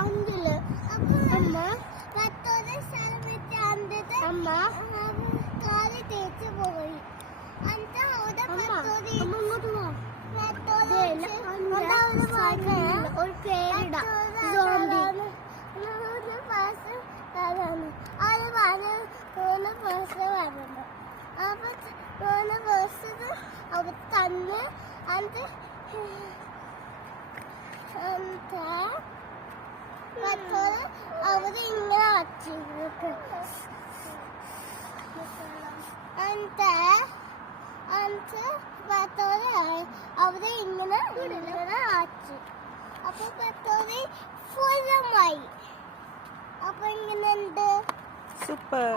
അഞ്ചില് അമ്മ അമ്മ കാല് തേച്ച് പോയി ഒരു പേരിടാം അപ്പൊ തന്നെ അത് അവര് ഇങ്ങനെ വച്ചിരിക്കും അവര് ഇങ്ങനെ ആച്ചു അപ്പൊ പത്തോറി ഫുള്ളമായി അപ്പൊ ഇങ്ങനെയുണ്ട് സൂപ്പർ.